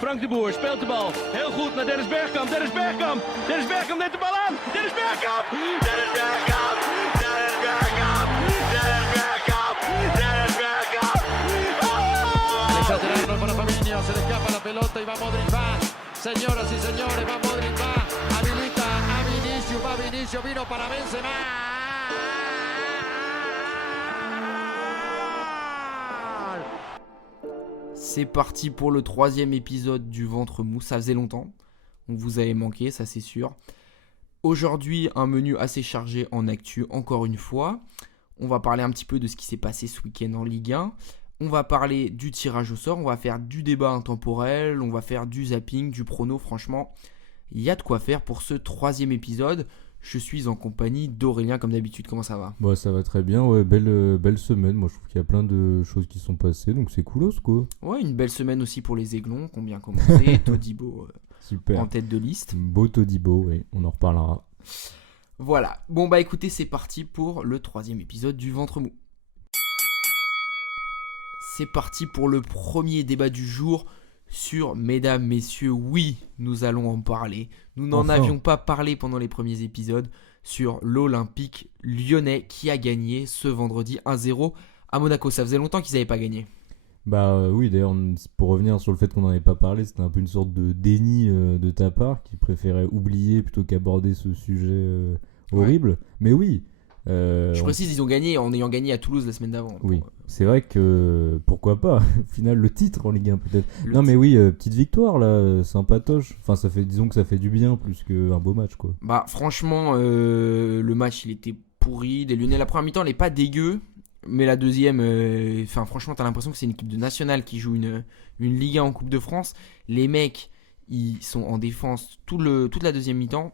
Frank de Boer speelt de bal. Heel goed naar Dennis Bergkamp. Dennis Bergkamp. Dennis Bergkamp neemt de bal aan. Dennis Bergkamp. Dennis Bergkamp. Dennis Bergkamp. Dennis Bergkamp. Dennis Bergkamp. Exagerarlo para Fabinho. Se le escapa la pelota y va Modric. Va. Señoras y señores, va Modric. Va. Habilita a Vinicius. Va Vinicius. Vino para Benzema. C'est parti pour le 3e épisode du Ventre Mou. Ça faisait longtemps, on vous avait manqué, ça c'est sûr. Aujourd'hui, un menu assez chargé en actu, encore une fois. On va parler un petit peu de ce qui s'est passé ce week-end en Ligue 1. On va parler du tirage au sort, on va faire du débat intemporel, on va faire du zapping, du prono. Franchement, il y a de quoi faire pour ce 3e épisode. Je suis en compagnie d'Aurélien comme d'habitude. Comment ça va ? Bah, ça va très bien, ouais, belle semaine. Moi je trouve qu'il y a plein de choses qui sont passées, donc c'est coolos quoi. Ouais, une belle semaine aussi pour les Aiglons qui ont bien commencé. Todibo Super. en tête de liste. Beau Todibo, oui, on en reparlera. Voilà, bon bah écoutez, c'est parti pour le 3e épisode du Ventre Mou. C'est parti pour le premier débat du jour sur, mesdames, messieurs, oui, nous allons en parler. Nous n'en avions pas parlé pendant les premiers épisodes sur l'Olympique lyonnais qui a gagné ce vendredi 1-0 à Monaco. Ça faisait longtemps qu'ils n'avaient pas gagné. Bah oui, d'ailleurs, pour revenir sur le fait qu'on n'en avait pas parlé, c'était un peu une sorte de déni de ta part, qui préférait oublier plutôt qu'aborder ce sujet horrible. Ouais. Mais oui. Je précise, ils ont gagné en ayant gagné à Toulouse la semaine d'avant. Oui, c'est vrai que pourquoi pas. Au final, le titre en Ligue 1 peut-être. Mais oui, petite victoire là, sympatoche. Enfin, disons que ça fait du bien plus qu'un beau match quoi. Bah franchement, le match il était pourri. Des Lyonnais, la première mi-temps, elle est pas dégueu. Mais la deuxième, franchement, t'as l'impression que c'est une équipe de nationale qui joue une Ligue 1 en Coupe de France. Les mecs, ils sont en défense toute la deuxième mi-temps.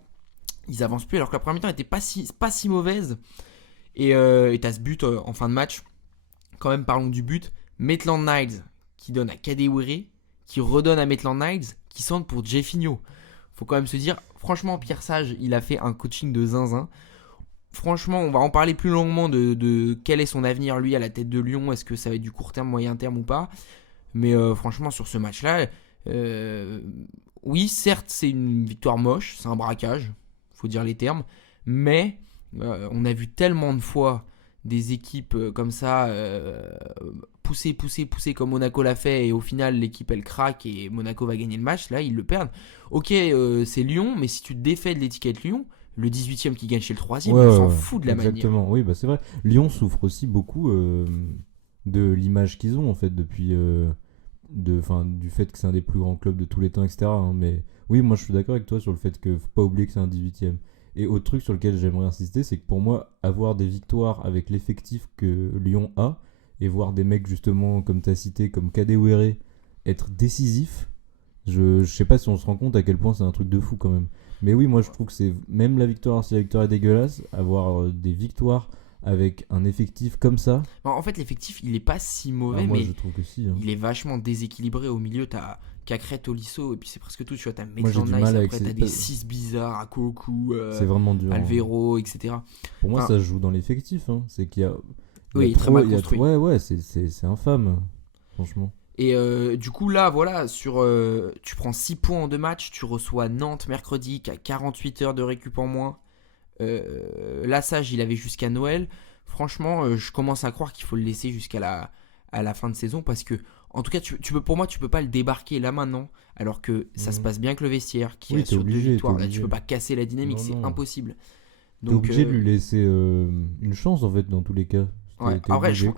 Ils avancent plus alors que la première mi-temps n'était pas si mauvaise. Et t'as ce but en fin de match. Quand même, parlons du but. Maitland Niles qui donne à Kadewere, qui redonne à Maitland Niles, qui centre pour Jeffinho. Faut quand même se dire, franchement, Pierre Sage, il a fait un coaching de zinzin. Franchement, on va en parler plus longuement de quel est son avenir, lui, à la tête de Lyon. Est-ce que ça va être du court terme, moyen terme ou pas ? Mais franchement, sur ce match-là, oui, certes, c'est une victoire moche, c'est un braquage, faut dire les termes, mais on a vu tellement de fois des équipes comme ça pousser comme Monaco l'a fait, et au final, l'équipe, elle craque et Monaco va gagner le match. Là, ils le perdent. Ok, c'est Lyon, mais si tu te défais de l'étiquette Lyon, le 18e qui gagne chez le 3e, on s'en fout de la manière. Exactement, oui, bah c'est vrai. Lyon souffre aussi beaucoup de l'image qu'ils ont en fait depuis du fait que c'est un des plus grands clubs de tous les temps, etc. Hein, mais oui, moi je suis d'accord avec toi sur le fait que faut pas oublier que c'est un 18e. Et autre truc sur lequel j'aimerais insister, c'est que pour moi, avoir des victoires avec l'effectif que Lyon a, et voir des mecs justement comme tu as cité, comme Kadewere, être décisifs, je sais pas si on se rend compte à quel point c'est un truc de fou quand même. Mais oui, moi je trouve que c'est même la victoire, si la victoire est dégueulasse, avoir des victoires avec un effectif comme ça. En fait, l'effectif il est pas si mauvais, moi, mais je trouve que si, hein. Il est vachement déséquilibré. Au milieu, t'as Cacré, Tolisso, et puis c'est presque tout. Tu vois, t'as Maitland Niles, après t'as des 6 bizarres à Koku, c'est vraiment dur, Alvero, etc. Pour moi, ça se joue dans l'effectif. Hein. C'est qu'il y a. Oui, très mal construit. Ouais, c'est infâme, franchement. Et du coup, là, voilà, tu prends 6 points en 2 matchs, tu reçois Nantes mercredi, qui a 48 heures de récup en moins. Là, Sage, il avait jusqu'à Noël. Franchement, je commence à croire qu'il faut le laisser jusqu'à la fin de saison, parce que, en tout cas, pour moi, tu peux pas le débarquer là maintenant, alors que ça se passe bien que le vestiaire, qui est sur 2 victoires. Là, tu peux pas casser la dynamique, c'est impossible. Donc, t'es obligé de lui laisser une chance, en fait, dans tous les cas. Ouais. Après, je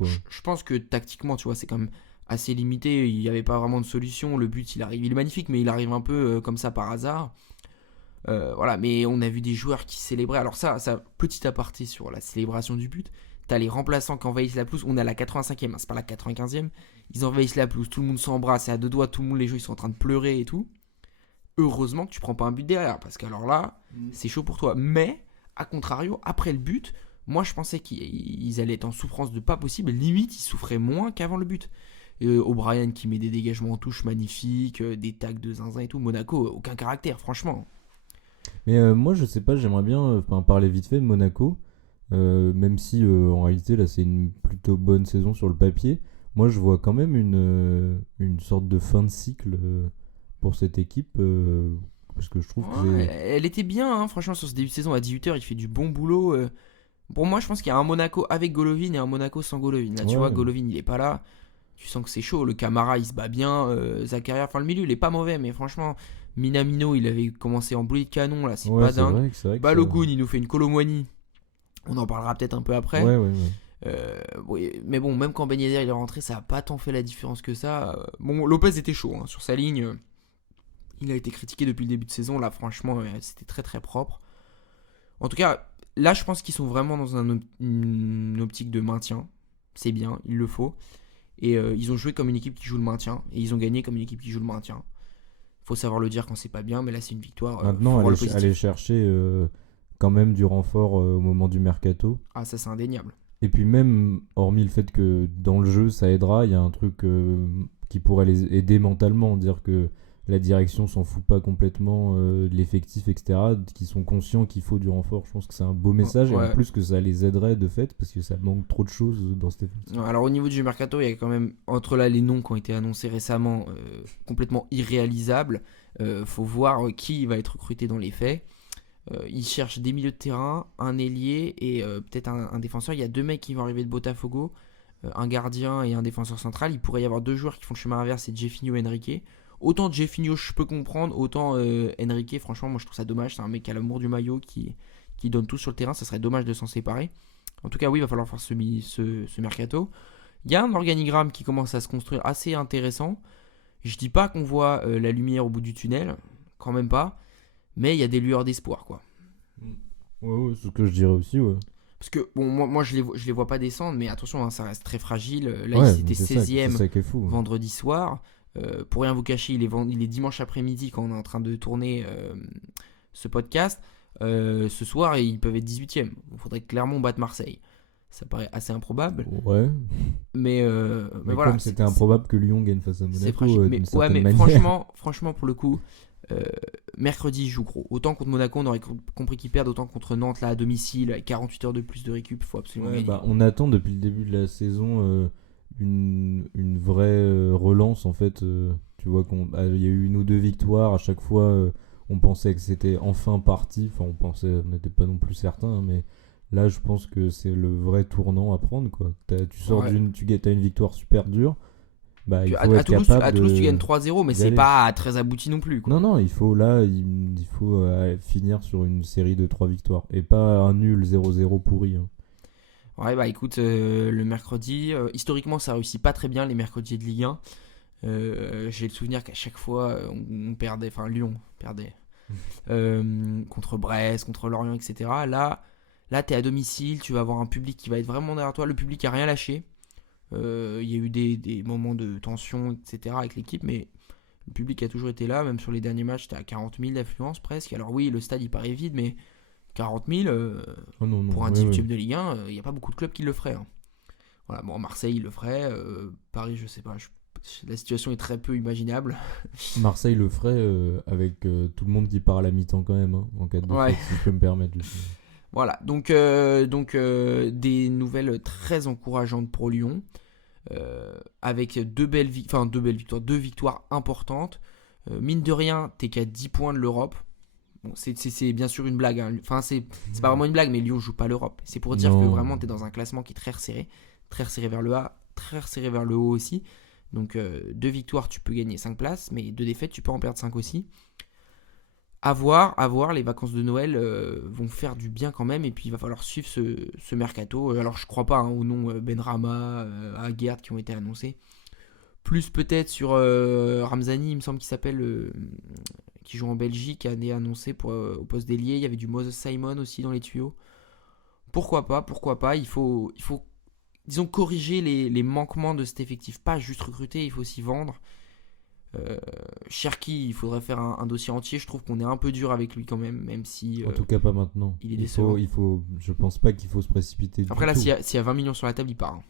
pense que tactiquement, tu vois, c'est quand même assez limité. Il n'y avait pas vraiment de solution. Le but, il est magnifique, mais il arrive un peu comme ça par hasard. Voilà, mais on a vu des joueurs qui célébraient. Alors ça, petit aparté sur la célébration du but. T'as les remplaçants qui envahissent la pelouse. On a la 85e, c'est pas la 95e. Ils envahissent la pelouse, tout le monde s'embrasse, c'est à deux doigts, tout le monde, les joueurs, ils sont en train de pleurer et tout. Heureusement que tu prends pas un but derrière, parce qu'alors là, c'est chaud pour toi. Mais, à contrario, après le but, moi je pensais qu'ils allaient être en souffrance de pas possible. Limite, ils souffraient moins qu'avant le but. O'Brien qui met des dégagements en touche magnifiques, des tacs de zinzin et tout. Monaco, aucun caractère, franchement. Mais moi, je sais pas, j'aimerais bien parler vite fait de Monaco. Même si en réalité là c'est une plutôt bonne saison sur le papier, moi je vois quand même une sorte de fin de cycle pour cette équipe parce que je trouve que Ouais, elle était bien, hein, franchement, sur ce début de saison à 18h. Il fait du bon boulot. Pour moi, je pense qu'il y a un Monaco avec Golovin et un Monaco sans Golovin. Là, tu Ouais. vois, Golovin, il est pas là. Tu sens que c'est chaud. Le Camara, il se bat bien. Zakaria, enfin, le milieu, il est pas mauvais, mais franchement, Minamino, il avait commencé en boulet de canon, là, c'est ouais, pas dingue. c'est vrai que Balogun, il nous fait une Colomwani. On en parlera peut-être un peu après. ouais. Oui, mais bon, même quand Ben Yedder il est rentré, ça a pas tant fait la différence que ça. Bon, Lopez était chaud hein, sur sa ligne. Il a été critiqué depuis le début de saison. Là, franchement, c'était très très propre. En tout cas, là, je pense qu'ils sont vraiment dans une optique de maintien. C'est bien, il le faut. Et ils ont joué comme une équipe qui joue le maintien. Et ils ont gagné comme une équipe qui joue le maintien. Faut savoir le dire quand c'est pas bien, mais là, c'est une victoire. Maintenant, faut voir le positif. aller chercher quand même du renfort au moment du mercato. Ah, ça, c'est indéniable. Et puis même, hormis le fait que dans le jeu, ça aidera, il y a un truc qui pourrait les aider mentalement. Dire que la direction s'en fout pas complètement de l'effectif, etc. Qui sont conscients qu'il faut du renfort. Je pense que c'est un beau message. Ouais. Et en plus que ça les aiderait de fait, parce que ça manque trop de choses dans cet effectif. Alors au niveau du mercato, il y a quand même, entre là les noms qui ont été annoncés récemment, complètement irréalisables. Faut voir qui va être recruté dans les faits. Ils cherchent des milieux de terrain, un ailier et peut-être un défenseur. Il y a 2 mecs qui vont arriver de Botafogo, un gardien et un défenseur central. Il pourrait y avoir 2 joueurs qui font le chemin inverse, c'est Jeffinho et Henrique. Autant Jeffinho je peux comprendre, autant Henrique, franchement moi je trouve ça dommage. C'est un mec qui a l'amour du maillot, qui donne tout sur le terrain. Ça serait dommage de s'en séparer. En tout cas oui, il va falloir faire ce mercato. Il y a un organigramme qui commence à se construire assez intéressant. Je dis pas qu'on voit la lumière au bout du tunnel, quand même pas. Mais il y a des lueurs d'espoir, quoi. Ouais, c'est ce que je dirais aussi, ouais. Parce que, bon, moi je les vois pas descendre, mais attention, hein, ça reste très fragile. Là, Ouais, ils étaient c'est 16e ça qui est fou. vendredi soir. Pour rien vous cacher, il est dimanche après-midi quand on est en train de tourner ce podcast. Ce soir, ils peuvent être 18e. Il faudrait que Clermont batte Marseille. Ça paraît assez improbable. Ouais. Mais voilà. Comme c'était improbable que Lyon gagne face à C'est Monaco, fragile. d'une Mais certaine manière. franchement, pour le coup, mercredi, ils jouent gros. Autant contre Monaco, on aurait compris qu'ils perdent, autant contre Nantes, là, à domicile, avec 48 heures de plus de récup, il faut absolument Ouais, gagner. on attend depuis le début de la saison une vraie relance en fait. Tu vois qu'il y a eu 1 ou 2 victoires à chaque fois. On pensait que c'était enfin parti. Enfin, on n'était pas non plus certain, hein, mais là, je pense que c'est le vrai tournant à prendre, quoi. Tu sors Ouais. t'as une victoire super dure. Bah, il À faut être Toulouse, capable à Toulouse, tu de- gagnes 3-0, mais d'y c'est aller. pas très abouti non plus, quoi. Non, il faut finir sur une série de 3 victoires et pas un nul 0-0 pourri, hein. Ouais, bah écoute, le mercredi, historiquement, ça réussit pas très bien, les mercredis de Ligue 1. J'ai le souvenir qu'à chaque fois, on perdait, enfin Lyon perdait. Contre Brest, contre Lorient, etc. Là, t'es à domicile, tu vas avoir un public qui va être vraiment derrière toi. Le public a rien lâché. Il y a eu des moments de tension, etc. avec l'équipe, mais le public a toujours été là. Même sur les derniers matchs, t'es à 40 000 d'affluence presque. Alors oui, le stade il paraît vide, mais 40 000 Oh non, pour un ouais, 18e ouais. de Ligue 1, il n'y a pas beaucoup de clubs qui le feraient, hein. Voilà, bon, Marseille il le ferait, Paris je sais pas, la situation est très peu imaginable. Marseille le ferait avec tout le monde qui part à la mi-temps quand même, hein, en cas de défaite, Ouais. si je peux me permettre. Aussi. Voilà, donc des nouvelles très encourageantes pour Lyon, avec deux belles victoires, 2 victoires importantes. Mine de rien, t'es qu'à 10 points de l'Europe. Bon, c'est bien sûr une blague, hein. Enfin, c'est pas vraiment une blague, mais Lyon joue pas l'Europe. C'est pour dire Non. que vraiment t'es dans un classement qui est très resserré vers le bas, très resserré vers le haut aussi. Donc 2 victoires, tu peux gagner 5 places, mais 2 défaites, tu peux en perdre 5 aussi. À voir, les vacances de Noël vont faire du bien quand même, et puis il va falloir suivre ce mercato. Alors je crois pas au nom Benrahma, Aguerd qui ont été annoncés. Plus peut-être sur Ramzani, il me semble qu'il s'appelle, qui joue en Belgique, a été annoncé au poste d'ailier. Il y avait du Moses Simon aussi dans les tuyaux. Pourquoi pas, il faut disons corriger les manquements de cet effectif. Pas juste recruter, il faut aussi vendre. Cherki, il faudrait faire un dossier entier. Je trouve qu'on est un peu dur avec lui quand même si En tout cas, pas maintenant. il est décevant. Je pense pas qu'il faut se précipiter. Après du là, tout. s'il y a 20 millions sur la table, il part, hein.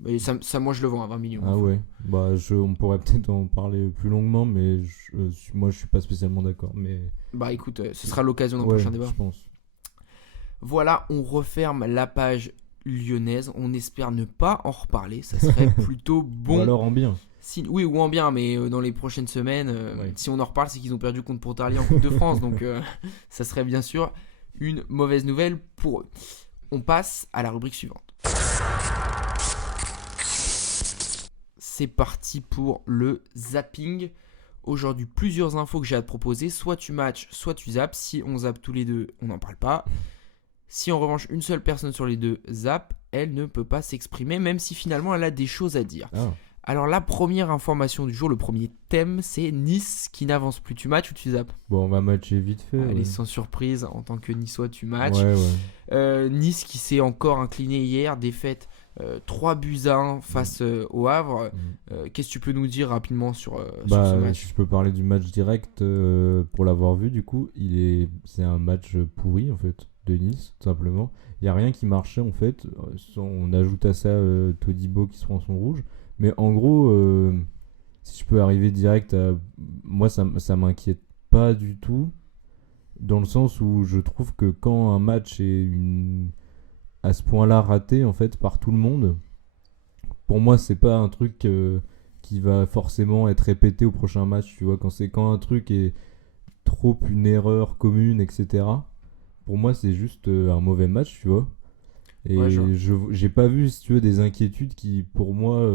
Mais ça, moi je le vends à 20 millions. Ah ouais, bah on pourrait peut-être en parler plus longuement, mais moi je suis pas spécialement d'accord. Mais Bah écoute, ce sera l'occasion d'un ouais, prochain débat. je pense. Voilà, on referme la page lyonnaise. On espère ne pas en reparler. Ça serait plutôt bon. Ou alors en bien. Oui, ou en bien, mais dans les prochaines semaines, si on en reparle, c'est qu'ils ont perdu contre Pontarlier en Coupe de France. Donc, ça serait bien sûr une mauvaise nouvelle pour eux. On passe à la rubrique suivante. C'est parti pour le zapping. Aujourd'hui, plusieurs infos que j'ai à te proposer. Soit tu matches, soit tu zappes. Si on zappe tous les deux, on n'en parle pas. Si en revanche, une seule personne sur les deux zappe, elle ne peut pas s'exprimer, même si finalement elle a des choses à dire. Ah. Alors la première information du jour, le premier thème, c'est Nice qui n'avance plus. Tu matches ou tu zappes? Bon, on va matcher vite fait. Allez, ouais. sans surprise, en tant que Niçois, tu matches. Ouais. Nice qui s'est encore incliné hier, défaite 3-1 face au Havre. Qu'est-ce que tu peux nous dire rapidement sur ce match? Je peux parler du match direct pour l'avoir vu. Du coup, c'est un match pourri en fait de Nice, tout simplement. Il y a rien qui marchait en fait. On ajoute à ça Todibo qui se prend son rouge. Mais en gros, si je peux arriver direct à... Moi, ça m'inquiète pas du tout. Dans le sens où je trouve que quand un match est à ce point-là raté en fait par tout le monde, pour moi, c'est pas un truc qui va forcément être répété au prochain match. Tu vois, quand un truc est trop une erreur commune, etc. Pour moi, c'est juste un mauvais match, tu vois. Et Ouais, j'ai pas vu, si tu veux, des inquiétudes qui, pour moi,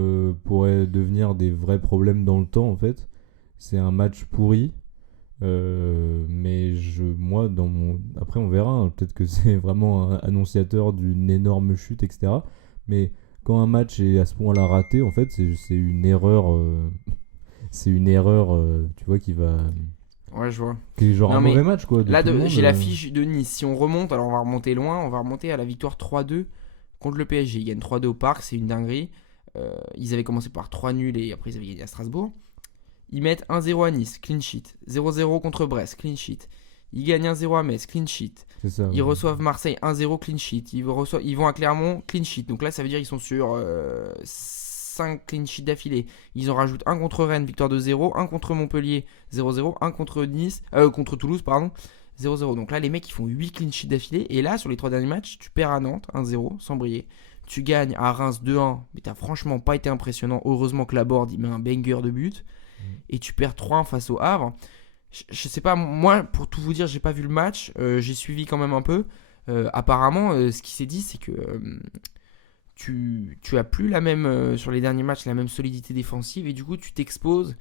pourraient devenir des vrais problèmes dans le temps, en fait. C'est un match pourri. Mais moi, après, on verra. Hein, peut-être que c'est vraiment un annonciateur d'une énorme chute, etc. Mais quand un match est à ce point-là raté, en fait, c'est une erreur. C'est une erreur, tu vois, qui va... Ouais, je vois. Qui est genre un mauvais match, quoi. Là, j'ai la fiche de Nice. Si on remonte, alors on va remonter loin, on va remonter à la victoire 3-2 contre le PSG. Ils gagnent 3-2 au Parc, c'est une dinguerie. Ils avaient commencé par 3 nuls et après ils avaient gagné à Strasbourg. Ils mettent 1-0 à Nice, clean sheet. 0-0 contre Brest, clean sheet. Ils gagnent 1-0 à Metz, clean sheet. C'est ça. Ils reçoivent Marseille 1-0, clean sheet. Ils vont à Clermont, clean sheet. Donc là, ça veut dire qu'ils sont sur 5 clean sheets d'affilée. Ils en rajoutent un contre Rennes, victoire de 0, un contre Montpellier, 0-0, un contre contre Toulouse, pardon, 0-0. Donc là, les mecs, ils font 8 clean sheets d'affilée. Et là, sur les 3 derniers matchs, tu perds à Nantes 1-0, sans briller. Tu gagnes à Reims 2-1, mais t'as franchement pas été impressionnant. Heureusement que Laborde, il met un banger de but. Et tu perds 3-1 face au Havre. Je sais pas, moi, pour tout vous dire, j'ai pas vu le match. J'ai suivi quand même un peu. Apparemment, ce qui s'est dit, c'est que tu as plus la même, sur les derniers matchs, la même solidité défensive. Et du coup, tu t'exposes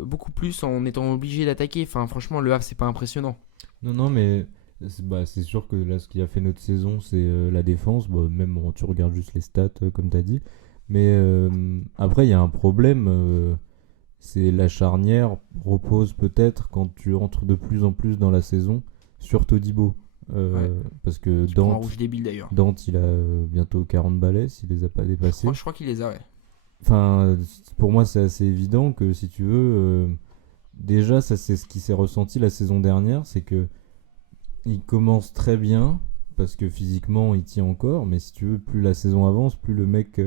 beaucoup plus en étant obligé d'attaquer. Enfin, franchement, le Havre, c'est pas impressionnant. Non, mais c'est sûr que là, ce qui a fait notre saison, c'est la défense. Même tu regardes juste les stats, comme tu as dit. Mais après, il y a un problème. C'est la charnière repose peut-être quand tu entres de plus en plus dans la saison sur Todibo. Parce que Qui prend un rouge débile d'ailleurs. Dante, il a bientôt 40 balais, s'il les a pas dépassés. Je crois qu'il les a, ouais. Enfin, pour moi, c'est assez évident que si tu veux, déjà, ça c'est ce qui s'est ressenti la saison dernière, c'est que il commence très bien parce que physiquement, il tient encore, mais si tu veux, plus la saison avance, plus le mec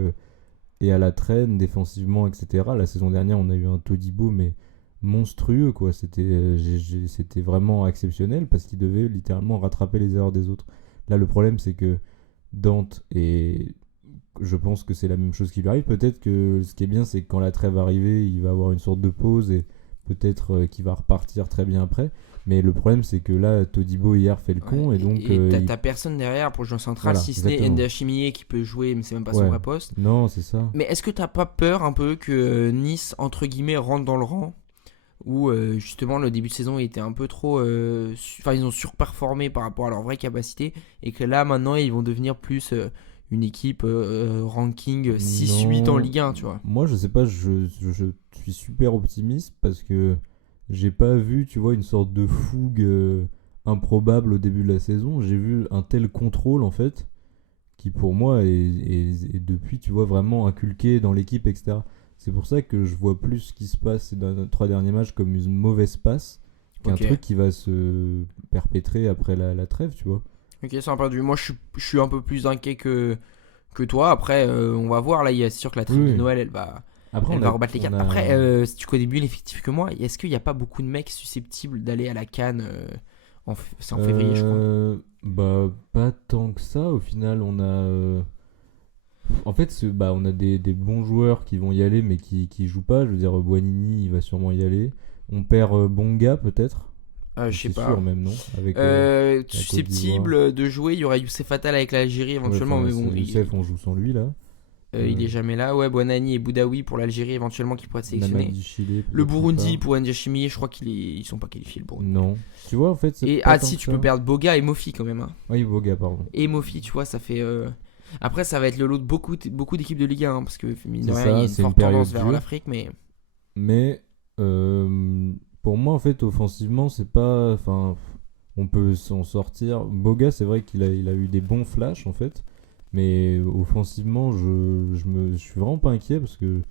est à la traîne défensivement, etc. La saison dernière, on a eu un Todibo, mais monstrueux, quoi. C'était vraiment exceptionnel parce qu'il devait littéralement rattraper les erreurs des autres. Là, le problème, c'est que Dante, et je pense que c'est la même chose qui lui arrive. Peut-être que ce qui est bien, c'est que quand la trêve va arriver, il va avoir une sorte de pause et peut-être qu'il va repartir très bien après. Mais le problème, c'est que là, Todibo hier fait le con, et donc t'as personne derrière pour jouer en central, Voilà, si ce n'est Ndachimie qui peut jouer, mais c'est même pas son vrai poste. Non, c'est ça. Mais est-ce que t'as pas peur un peu que Nice, entre guillemets, rentre dans le rang où justement le début de saison était un peu trop... Enfin, ils ont surperformé par rapport à leur vraie capacité, et que là, maintenant, ils vont devenir plus une équipe ranking 6-8 en Ligue 1, tu vois. Moi, je sais pas, je suis super optimiste parce que j'ai pas vu, tu vois, une sorte de fougue improbable au début de la saison. J'ai vu un tel contrôle, en fait, qui pour moi est depuis, tu vois, vraiment inculqué dans l'équipe, etc. C'est pour ça que je vois plus ce qui se passe dans les 3 derniers matchs comme une mauvaise passe qu'un truc qui va se perpétrer après la trêve, tu vois. Ok, c'est un peu du. Moi, je suis un peu plus inquiet que toi. Après, on va voir. Là, c'est sûr que la trêve de Noël, elle va rebattre les cartes. Après, si tu connais mieux l'effectif que moi, est-ce qu'il n'y a pas beaucoup de mecs susceptibles d'aller à la CAN c'est en février, je crois. Pas tant que ça. Au final, on a En fait, on a des bons joueurs qui vont y aller, mais qui jouent pas. Je veux dire, Boanini, il va sûrement y aller. On perd Bonga, peut-être. Je sais C'est pas. sûr, même, non? Avec, la Côte Susceptible de jouer, il y aurait Youssef Attal avec l'Algérie éventuellement, mais bon, Youssef, on joue sans lui, là. il est jamais là. Ouais, Bonani et Boudaoui pour l'Algérie éventuellement qui pourraient être sélectionnés. Namadi Chile, Le peut-être Burundi pas. pour Ndiachimie, je crois ils sont pas qualifiés le Burundi. Non. Tu vois, en fait, c'est Et pas tant si que tu ça. peux perdre Boga et Mofi quand même. Hein. Oui, Boga, pardon. Et Mofi, tu vois, ça fait. Après, ça va être le lot de beaucoup d'équipes de Ligue 1 hein, parce que mine de C'est rien, ça, il y a une c'est une forte période tendance vers dure. l'Afrique, mais Mais pour moi, en fait, offensivement, c'est pas. Enfin, on peut s'en sortir. Boga, c'est vrai qu'il a eu des bons flashs, en fait. Mais offensivement, je suis vraiment pas inquiet parce que,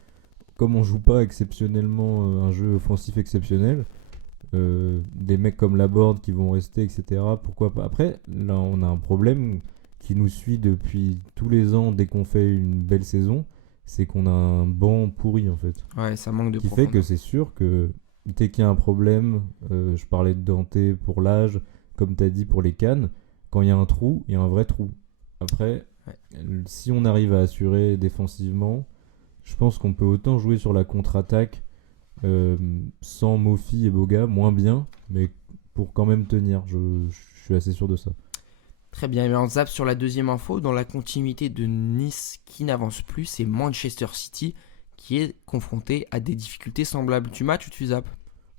comme on joue pas exceptionnellement un jeu offensif exceptionnel, des mecs comme Laborde qui vont rester, etc. Pourquoi pas. Après, là, on a un problème qui nous suit depuis tous les ans dès qu'on fait une belle saison, c'est qu'on a un banc pourri en fait. ouais, ça manque de Qui fait profondeur. que c'est sûr que dès qu'il y a un problème, je parlais de Dante pour l'âge, comme tu as dit pour les cannes, quand il y a un trou, il y a un vrai trou. Après, si on arrive à assurer défensivement, je pense qu'on peut autant jouer sur la contre-attaque sans Mofi et Boga, moins bien, mais pour quand même tenir. Je suis assez sûr de ça. Très bien, mais on zappe sur la deuxième info. Dans la continuité de Nice qui n'avance plus, c'est Manchester City qui est confronté à des difficultés semblables. Tu matches ou tu zappes?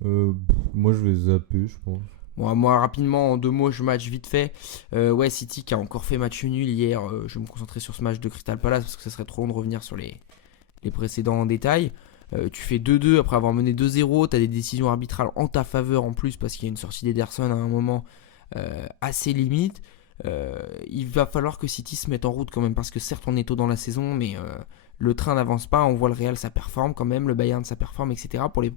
Moi, je vais zapper, je pense. Bon, moi, rapidement, en 2 mots, je match vite fait. Ouais, City qui a encore fait match nul hier. Je vais me concentrer sur ce match de Crystal Palace parce que ça serait trop long de revenir sur les précédents en détail. Tu fais 2-2 après avoir mené 2-0. Tu as des décisions arbitrales en ta faveur en plus parce qu'il y a une sortie d'Ederson à un moment assez limite. Il va falloir que City se mette en route quand même parce que certes on est tôt dans la saison mais le train n'avance pas, on voit le Real ça performe quand même, le Bayern ça performe etc pour les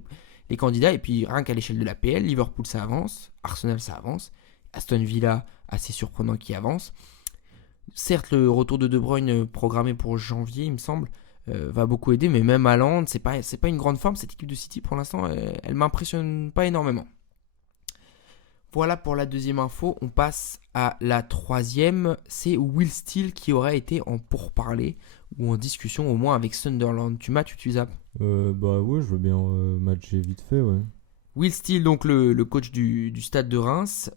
candidats et puis rien qu'à l'échelle de la PL, Liverpool ça avance, Arsenal ça avance, Aston Villa assez surprenant qui avance. Certes le retour de De Bruyne programmé pour janvier il me semble va beaucoup aider mais même Haaland c'est pas une grande forme cette équipe de City pour l'instant elle m'impressionne pas énormément. Voilà pour la deuxième info, on passe à la troisième, c'est Will Steele qui aurait été en pourparlers ou en discussion au moins avec Sunderland. Tu matches ou tu zappes? Bah ouais, je veux bien matcher vite fait, ouais. Will Steele, donc le coach du Stade de Reims,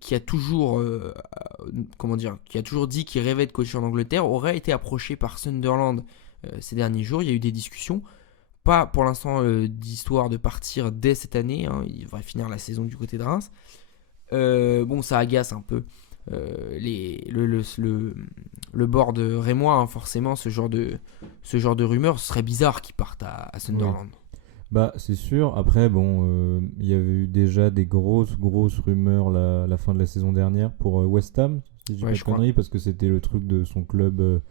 qui a toujours dit qu'il rêvait de coacher en Angleterre, aurait été approché par Sunderland ces derniers jours. Il y a eu des discussions. Pas pour l'instant d'histoire de partir dès cette année. Hein. Il va finir la saison du côté de Reims. Bon, ça agace un peu le board rémois. Hein, forcément, ce genre de rumeurs. Ce serait bizarre qu'ils partent à Sunderland. Ouais. Bah, c'est sûr. Après, bon, il y avait eu déjà des grosses rumeurs la fin de la saison dernière pour West Ham, si je dis pas de conneries, parce que c'était le truc de son club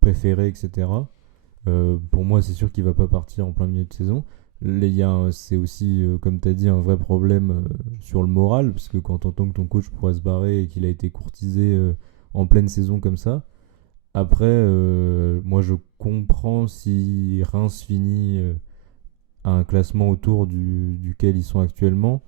préféré, etc. Pour moi, c'est sûr qu'il va pas partir en plein milieu de saison. C'est aussi, comme tu as dit, un vrai problème sur le moral, parce que quand t'entends que ton coach pourrait se barrer et qu'il a été courtisé en pleine saison comme ça. Après, moi, je comprends si Reims finit à un classement autour duquel ils sont actuellement.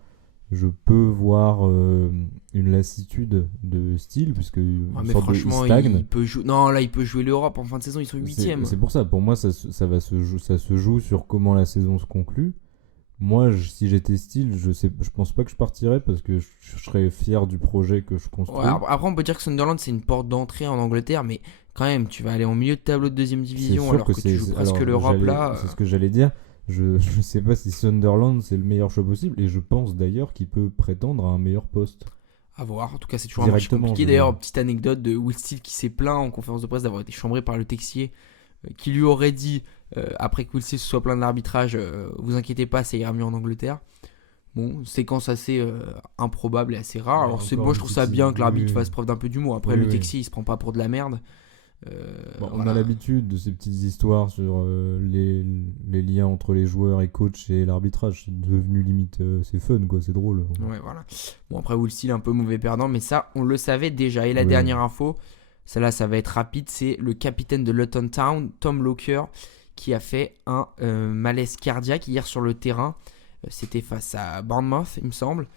Je peux voir une lassitude de style, puisque mais franchement, il peut jouer. Non, là, il peut jouer l'Europe en fin de saison. Ils sont 8ème. C'est pour ça. Pour moi, ça se joue sur comment la saison se conclut. Moi, si j'étais style, je pense pas que je partirais parce que je serais fier du projet que je construis. Ouais, après, on peut dire que Sunderland c'est une porte d'entrée en Angleterre, mais quand même, tu vas aller en milieu de tableau de deuxième division alors que tu joues presque l'Europe là. C'est ce que j'allais dire. Je sais pas si Sunderland c'est le meilleur choix possible et je pense d'ailleurs qu'il peut prétendre à un meilleur poste. À voir, en tout cas c'est toujours un match compliqué. D'ailleurs, petite anecdote de Will Steele qui s'est plaint en conférence de presse d'avoir été chambré par le Texier qui lui aurait dit après que Will Steele se soit plaint de l'arbitrage, vous inquiétez pas, ça ira mieux en Angleterre. Bon, séquence assez improbable et assez rare. Alors moi je trouve ça bien que l'arbitre fasse preuve d'un peu d'humour. Après le Texier il se prend pas pour de la merde. On a l'habitude de ces petites histoires sur les liens entre les joueurs et coach et l'arbitrage. C'est devenu limite, c'est fun quoi, c'est drôle. Ouais, voilà. Bon, après Will Steele un peu mauvais perdant, mais ça on le savait déjà. Et la dernière info, celle-là ça va être rapide, c'est le capitaine de Luton Town, Tom Lockyer, qui a fait un malaise cardiaque hier sur le terrain. C'était face à Bournemouth, il me semble.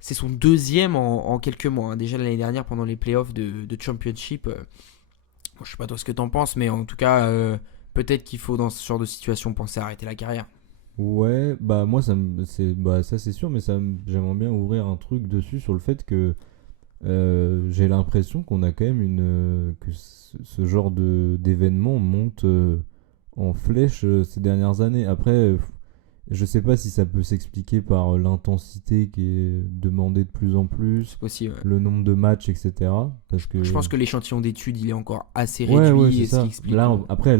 C'est son deuxième en quelques mois. Hein. Déjà l'année dernière pendant les playoffs de Championship. Bon, je sais pas toi ce que t'en penses, mais en tout cas, peut-être qu'il faut dans ce genre de situation penser à arrêter la carrière. Ouais, bah moi ça c'est sûr, mais j'aimerais bien ouvrir un truc dessus sur le fait que j'ai l'impression qu'on a quand même que ce genre d'événement monte en flèche ces dernières années. Après, je sais pas si ça peut s'expliquer par l'intensité qui est demandée de plus en plus, C'est possible. Ouais. le nombre de matchs, etc. Parce que Je pense que l'échantillon d'études, il est encore assez ouais, réduit, ouais, c'est et ce ça. qui explique. Là, après,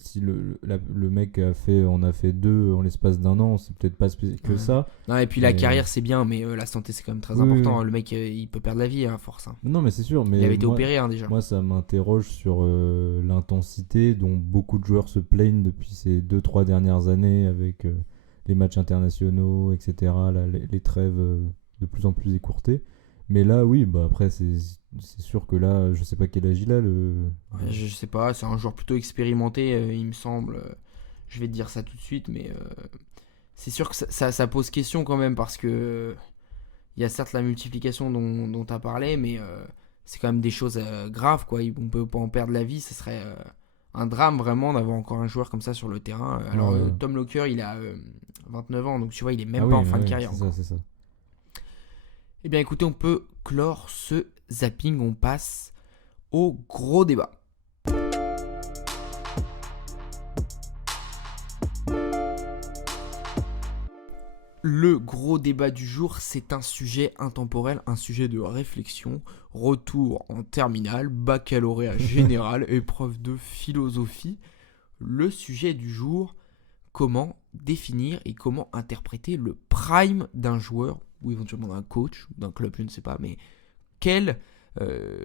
si le mec en a fait 2 en l'espace d'un an, c'est peut-être pas que Ouais. ça. Non, et puis la Mais- carrière, c'est bien, mais la santé, c'est quand même très Oui, important. oui. Le mec, il peut perdre la vie à force. Hein. Non, mais c'est sûr. Mais Il avait été moi, opéré déjà. moi, ça m'interroge sur l'intensité dont beaucoup de joueurs se plaignent depuis ces 2-3 dernières années avec les matchs internationaux, etc. Là, les trêves de plus en plus écourtées. Mais là, oui, bah après, c'est sûr que là, je sais pas quel âge il a. Ouais, je sais pas, c'est un joueur plutôt expérimenté, il me semble. Je vais te dire ça tout de suite, mais c'est sûr que ça pose question quand même parce que il y a certes la multiplication dont tu as parlé, mais c'est quand même des choses graves, quoi. On peut pas en perdre la vie, ce serait un drame vraiment d'avoir encore un joueur comme ça sur le terrain. Alors, Ouais. Tom Locker, il a 29 ans, donc tu vois, il est même Ah pas oui, en fin de ouais, carrière. c'est ça, encore. c'est ça. Eh bien, écoutez, on peut clore ce zapping, on passe au gros débat. Le gros débat du jour, c'est un sujet intemporel, un sujet de réflexion. Retour en terminale, baccalauréat général, épreuve de philosophie. Le sujet du jour, comment définir et comment interpréter le prime d'un joueur, ou éventuellement d'un coach, ou d'un club, je ne sais pas, mais quelle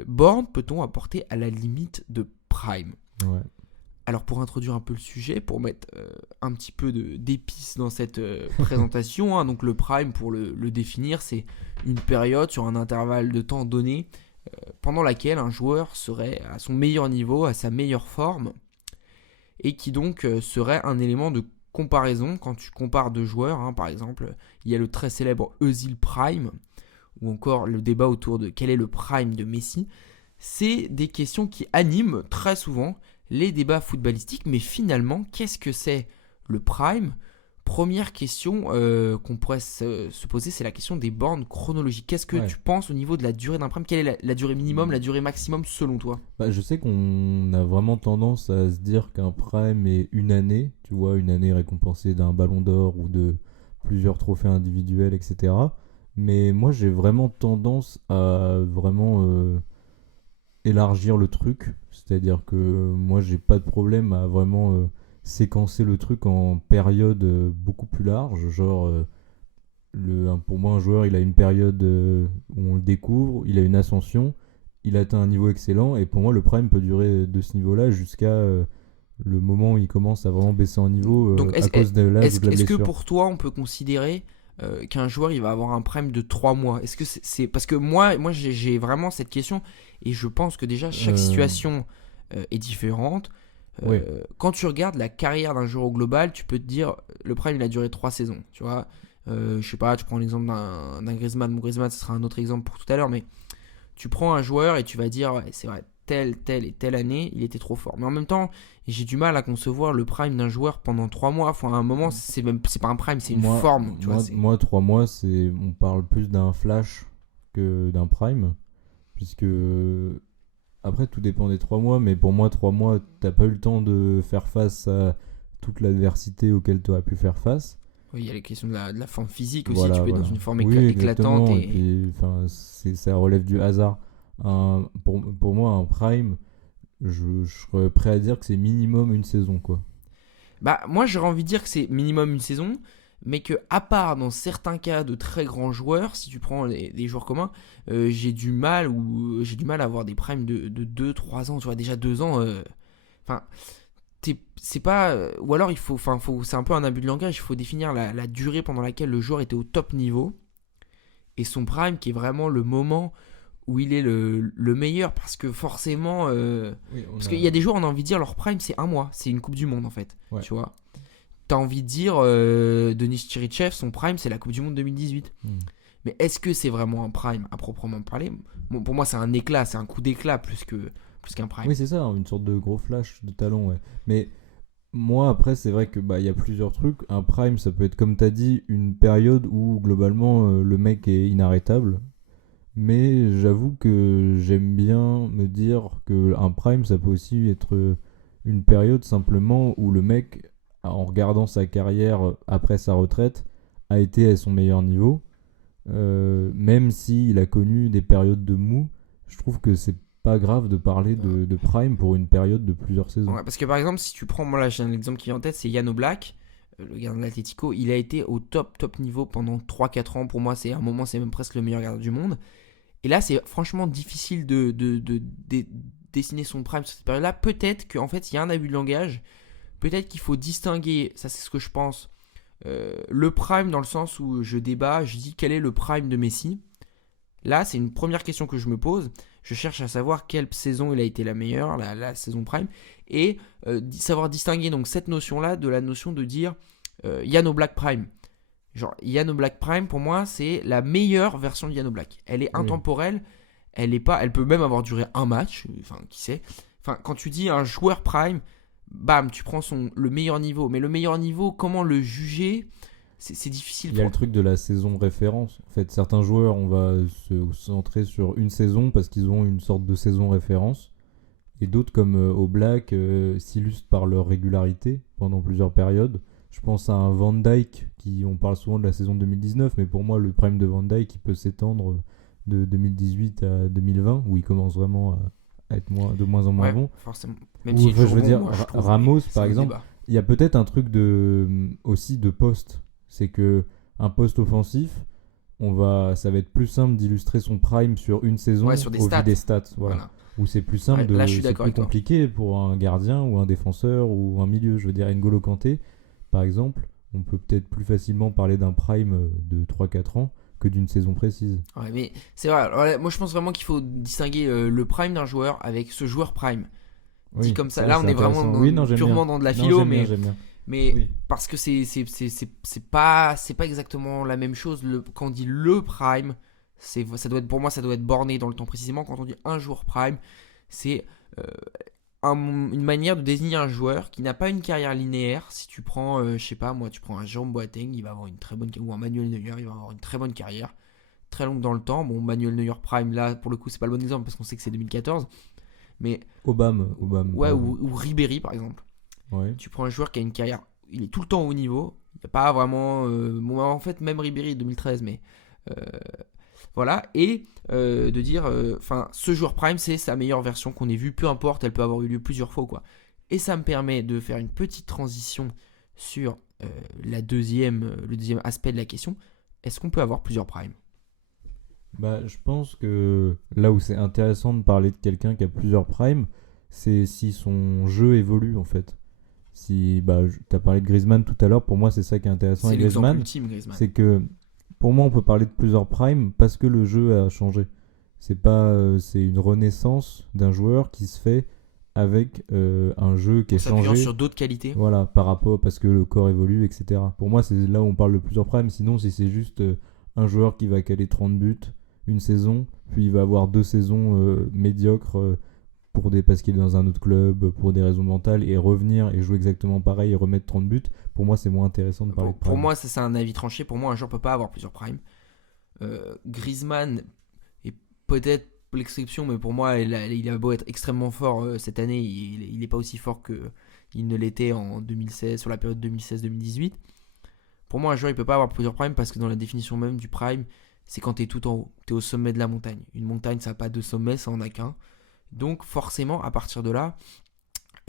borne peut-on apporter à la limite de prime ? Ouais. Alors pour introduire un peu le sujet, pour mettre un petit peu d'épices dans cette présentation, hein, donc le prime, pour le définir, c'est une période sur un intervalle de temps donné pendant laquelle un joueur serait à son meilleur niveau, à sa meilleure forme, et qui donc serait un élément de comparaison quand tu compares deux joueurs. Hein, par exemple, il y a le très célèbre Özil Prime, ou encore le débat autour de quel est le prime de Messi. C'est des questions qui animent très souvent les débats footballistiques, mais finalement, qu'est-ce que c'est le prime ? Première question qu'on pourrait se poser, c'est la question des bornes chronologiques. Qu'est-ce que Ouais. tu penses au niveau de la durée d'un prime ? Quelle est la durée minimum, la durée maximum selon toi ? Bah, je sais qu'on a vraiment tendance à se dire qu'un prime est une année, tu vois, une année récompensée d'un ballon d'or ou de plusieurs trophées individuels, etc. Mais moi, j'ai vraiment tendance à vraiment élargir le truc. C'est-à-dire que moi, j'ai pas de problème à vraiment séquencer le truc en périodes beaucoup plus larges. Genre, pour moi, un joueur, il a une période où on le découvre, il a une ascension, il atteint un niveau excellent, et pour moi, le prime peut durer de ce niveau-là jusqu'à le moment où il commence à vraiment baisser en niveau Donc, à cause de l'âge ou de la Est-ce que blessure. pour toi, on peut considérer qu'un joueur il va avoir un prime de 3 mois ? Est-ce que c'est parce que moi j'ai vraiment cette question et je pense que déjà chaque situation est différente. Ouais. Quand tu regardes la carrière d'un joueur au global, tu peux te dire le prime il a duré 3 saisons. Tu vois, je sais pas, tu prends l'exemple d'un Griezmann. Mon Griezmann, ce sera un autre exemple pour tout à l'heure, mais tu prends un joueur et tu vas dire ouais, c'est vrai, telle et telle année, il était trop fort. Mais en même temps, j'ai du mal à concevoir le prime d'un joueur pendant 3 mois. Enfin, à un moment, c'est pas un prime, c'est une forme. Tu vois, moi, 3 mois, on parle plus d'un flash que d'un prime. Puisque, après, tout dépend des 3 mois. Mais pour moi, 3 mois, t'as pas eu le temps de faire face à toute l'adversité auquel tu aurais pu faire face. oui, il y a la question de la forme physique aussi. Voilà, tu peux être voilà. dans une forme Oui, éclatante. exactement. Et puis, ça relève du hasard. Pour moi, un prime, je serais prêt à dire que c'est minimum une saison, quoi. bah, moi, j'aurais envie de dire que c'est minimum une saison. Mais que, à part dans certains cas de très grands joueurs, si tu prends des joueurs communs, j'ai du mal à avoir des primes de 2-3 ans. Tu vois, déjà 2 ans. Enfin, c'est pas. Ou alors, c'est un peu un abus de langage. Il faut définir la durée pendant laquelle le joueur était au top niveau. Et son prime, qui est vraiment le moment où il est le meilleur. Parce que forcément. Parce qu'il y a des joueurs, on a envie de dire, leur prime, c'est 1 mois. C'est une Coupe du Monde, en fait. Ouais. Tu vois. T'as envie de dire Denis Chirichev, son prime c'est la Coupe du Monde 2018. Mais est-ce que c'est vraiment un prime à proprement parler ? Bon, pour moi c'est un éclat, c'est un coup d'éclat plus plus qu'un prime. Oui, c'est ça, une sorte de gros flash de talent, ouais. Mais moi, après, c'est vrai que il y a plusieurs trucs. Un prime, ça peut être, comme t'as dit, une période où globalement le mec est inarrêtable. Mais j'avoue que j'aime bien me dire que un prime, ça peut aussi être une période simplement où le mec, en regardant sa carrière après sa retraite, a été à son meilleur niveau. Même s'il a connu des périodes de mou, je trouve que c'est pas grave de parler de prime pour une période de plusieurs saisons. Ouais, parce que par exemple, si tu prends, moi là j'ai un exemple qui vient en tête, c'est Jan Oblak, le gardien de l'Atlético. Il a été au top niveau pendant 3-4 ans. Pour moi, c'est un moment, c'est même presque le meilleur gardien du monde. Et là, c'est franchement difficile de dessiner son prime sur cette période-là. Peut-être qu'en fait, il y a un abus de langage. Peut-être qu'il faut distinguer, ça c'est ce que je pense, le prime dans le sens où je débat, je dis quel est le prime de Messi. Là, c'est une première question que je me pose. Je cherche à savoir quelle saison il a été la meilleure, la saison prime, et savoir distinguer donc cette notion-là de la notion de dire Jan Oblak prime. Genre, Jan Oblak prime, pour moi, c'est la meilleure version de Jan Oblak. Elle est intemporelle, elle peut même avoir duré un match, enfin, qui sait. Enfin, quand tu dis un joueur prime, bam, tu prends le meilleur niveau. Mais le meilleur niveau, comment le juger ? C'est difficile. Il y a le truc de la saison référence. En fait, certains joueurs, on va se centrer sur une saison parce qu'ils ont une sorte de saison référence. Et d'autres, comme Oblak, s'illustrent par leur régularité pendant plusieurs périodes. Je pense à un Van Dijk, on parle souvent de la saison 2019, mais pour moi, le prime de Van Dijk, il peut s'étendre de 2018 à 2020, où il commence vraiment à être de moins en moins bon. Forcément. Même Ou, si je veux dire, moi, je trouve Ramos, que par c'est exemple, débat. il y a peut-être un truc aussi de poste. C'est que un poste offensif, ça va être plus simple d'illustrer son prime sur une saison sur des au stats. vu des stats. Voilà. Ou c'est plus simple, Ouais, là, je suis c'est d'accord plus avec toi. compliqué pour un gardien ou un défenseur ou un milieu. Je veux dire, N'Golo Kanté, par exemple, on peut peut-être plus facilement parler d'un prime de 3-4 ans que d'une saison précise. Ouais, mais c'est vrai. Alors, moi, je pense vraiment qu'il faut distinguer le prime d'un joueur avec ce joueur prime. Dit comme ça. Là, on est vraiment purement dans de la philo, j'aime bien. Mais Oui. parce que c'est pas exactement la même chose. Quand on dit le prime, pour moi ça doit être borné dans le temps précisément. Quand on dit un joueur prime, c'est une manière de désigner un joueur qui n'a pas une carrière linéaire. Si tu prends, je sais pas moi, tu prends un Jérôme Boateng, il va avoir une très bonne, ou un Manuel Neuer, il va avoir une très bonne carrière, très longue dans le temps. Bon, Manuel Neuer prime, là pour le coup c'est pas le bon exemple parce qu'on sait que c'est 2014. Mais Obama. Ouais, ou Ribéry par exemple. Ouais. Tu prends un joueur qui a une carrière, il est tout le temps au niveau. Il n'y a pas vraiment. Bon, en fait, même Ribéry 2013, mais voilà. Et de dire, ce joueur prime, c'est sa meilleure version qu'on ait vue, peu importe, elle peut avoir eu lieu plusieurs fois, quoi. Et ça me permet de faire une petite transition sur le deuxième aspect de la question. Est-ce qu'on peut avoir plusieurs primes ? Je pense que là où c'est intéressant de parler de quelqu'un qui a plusieurs primes, c'est si son jeu évolue en fait. Si t'as parlé de Griezmann tout à l'heure, pour moi c'est ça qui est intéressant avec l'exemple Griezmann, ultime, Griezmann. c'est que pour moi on peut parler de plusieurs primes parce que le jeu a changé. C'est une renaissance d'un joueur qui se fait avec un jeu qui est changé sur d'autres qualités. Voilà, par rapport parce que le corps évolue, etc. Pour moi c'est là où on parle de plusieurs primes. Sinon si c'est juste un joueur qui va caler 30 buts une saison, puis il va avoir 2 saisons médiocres parce qu'il est dans un autre club, pour des raisons mentales, et revenir et jouer exactement pareil et remettre 30 buts, pour moi c'est moins intéressant de parler de prime. Pour moi c'est un avis tranché. Pour moi un joueur peut pas avoir plusieurs primes. Griezmann est peut-être l'exception, mais pour moi il a beau être extrêmement fort cette année, il n'est pas aussi fort qu'il ne l'était en 2016, sur la période 2016-2018. Pour moi un joueur il peut pas avoir plusieurs primes parce que dans la définition même du prime, c'est quand tu es tout en haut, tu es au sommet de la montagne. Une montagne, ça n'a pas 2 sommets, ça en a qu'un. Donc forcément, à partir de là,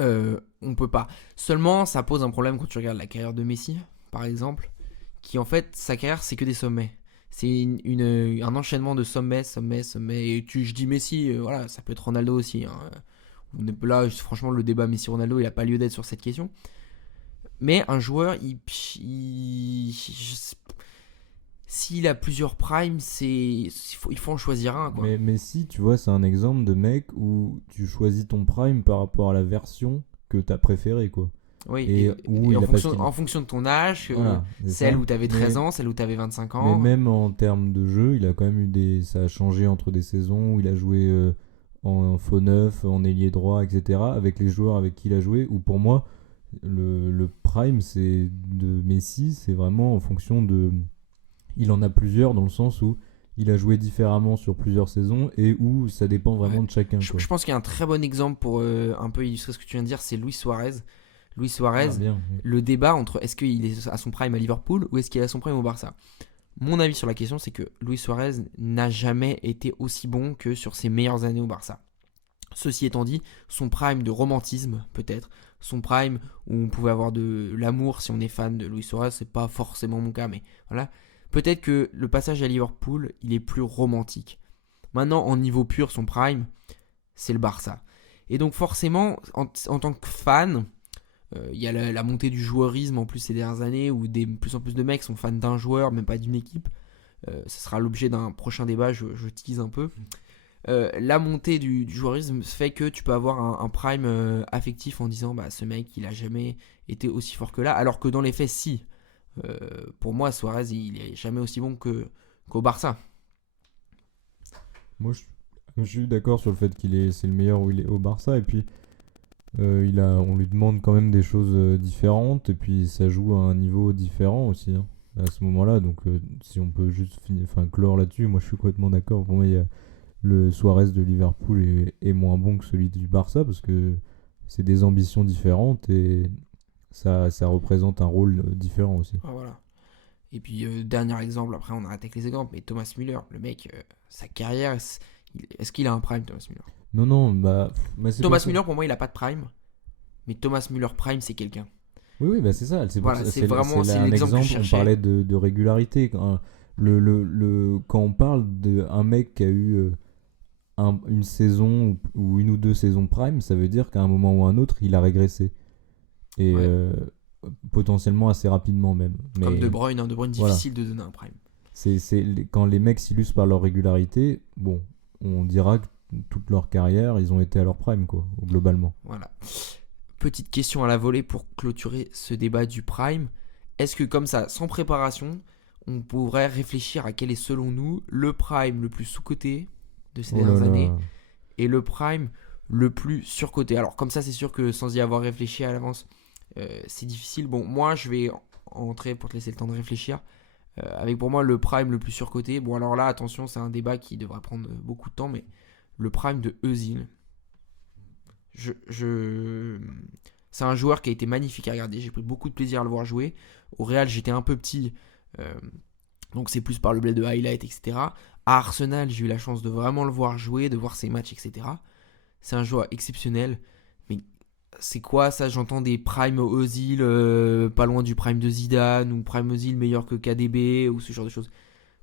on peut pas. Seulement, ça pose un problème quand tu regardes la carrière de Messi, par exemple, qui en fait, sa carrière, c'est que des sommets. C'est un enchaînement de sommets. Et je dis Messi, voilà, ça peut être Ronaldo aussi. Hein. Là, franchement, le débat Messi-Ronaldo, il n'a pas lieu d'être sur cette question. Mais un joueur, s'il a plusieurs primes, il faut en choisir un, quoi. Mais si, tu vois, c'est un exemple de mec où tu choisis ton prime par rapport à la version que t'as préférée, quoi. Oui, et en fonction de ton âge, voilà, celle où t'avais 13 ans, celle où t'avais 25 ans. Mais même en termes de jeu, il a quand même ça a changé entre des saisons où il a joué en faux neuf, en ailier droit, etc., avec les joueurs avec qui il a joué, où pour moi, le prime de Messi, c'est vraiment en fonction de... Il en a plusieurs dans le sens où il a joué différemment sur plusieurs saisons et où ça dépend vraiment Ouais. de chacun. Je Quoi. pense qu'il y a un très bon exemple pour un peu illustrer ce que tu viens de dire, c'est Luis Suarez. Luis Ah, Suarez, bien, oui. le débat entre est-ce qu'il est à son prime à Liverpool ou est-ce qu'il est à son prime au Barça. Mon avis sur la question, c'est que Luis Suarez n'a jamais été aussi bon que sur ses meilleures années au Barça. Ceci étant dit, son prime de romantisme, peut-être, son prime où on pouvait avoir de l'amour si on est fan de Luis Suarez, c'est pas forcément mon cas, mais voilà. Peut-être que le passage à Liverpool, il est plus romantique. Maintenant, en niveau pur, son prime, c'est le Barça. Et donc forcément, en tant que fan, il y a la montée du joueurisme en plus ces dernières années où plus en plus de mecs sont fans d'un joueur, même pas d'une équipe. Ce sera l'objet d'un prochain débat, je tease un peu. La montée du joueurisme fait que tu peux avoir un prime affectif en disant bah, ce mec il a jamais été aussi fort que là, alors que dans les faits, si. Pour moi, Suarez il est jamais aussi bon qu'au Barça. Moi, je suis d'accord sur le fait c'est le meilleur où il est au Barça. Et puis, on lui demande quand même des choses différentes. Et puis, ça joue à un niveau différent aussi hein, à ce moment-là. Donc, si on peut juste clore là-dessus, moi, je suis complètement d'accord. Pour moi, le Suarez de Liverpool est moins bon que celui du Barça parce que c'est des ambitions différentes et ça représente un rôle différent aussi. Ah, voilà. Et puis, dernier exemple, après on arrête avec les exemples, mais Thomas Müller, le mec, sa carrière, est-ce qu'il a un prime, Thomas Müller? Non, mais c'est Thomas pour ça. Müller, pour moi, il a pas de prime, mais Thomas Müller prime, c'est quelqu'un. Oui, bah c'est ça. C'est pour Voilà, ça- c'est vraiment c'est c'est un l'exemple que je exemple. On cherchais. parlait de régularité. Quand on parle d'un mec qui a eu une saison ou une ou deux saisons prime, ça veut dire qu'à un moment ou un autre, il a régressé. Et Ouais. potentiellement assez rapidement même. Comme Mais De Bruyne, hein, De Bruyne, voilà. difficile de donner un prime. Quand les mecs s'illustrent par leur régularité, bon, on dira que toute leur carrière, ils ont été à leur prime, quoi, globalement. Voilà. Petite question à la volée pour clôturer ce débat du prime. Est-ce que comme ça, sans préparation, on pourrait réfléchir à quel est selon nous le prime le plus sous-coté de ces Oh là dernières là. années et le prime le plus surcoté? Alors comme ça, c'est sûr que sans y avoir réfléchi à l'avance, c'est difficile. Bon, moi, je vais entrer pour te laisser le temps de réfléchir. Avec pour moi le prime le plus surcoté. Bon, alors là, attention, c'est un débat qui devrait prendre beaucoup de temps, mais le prime de Özil. C'est un joueur qui a été magnifique à regarder. J'ai pris beaucoup de plaisir à le voir jouer. Au Real, j'étais un peu petit, euh, donc c'est plus par le biais de highlights, etc. À Arsenal, j'ai eu la chance de vraiment le voir jouer, de voir ses matchs, etc. C'est un joueur exceptionnel. Mais c'est quoi ça? J'entends des prime Özil pas loin du prime de Zidane ou prime Özil meilleur que KDB ou ce genre de choses.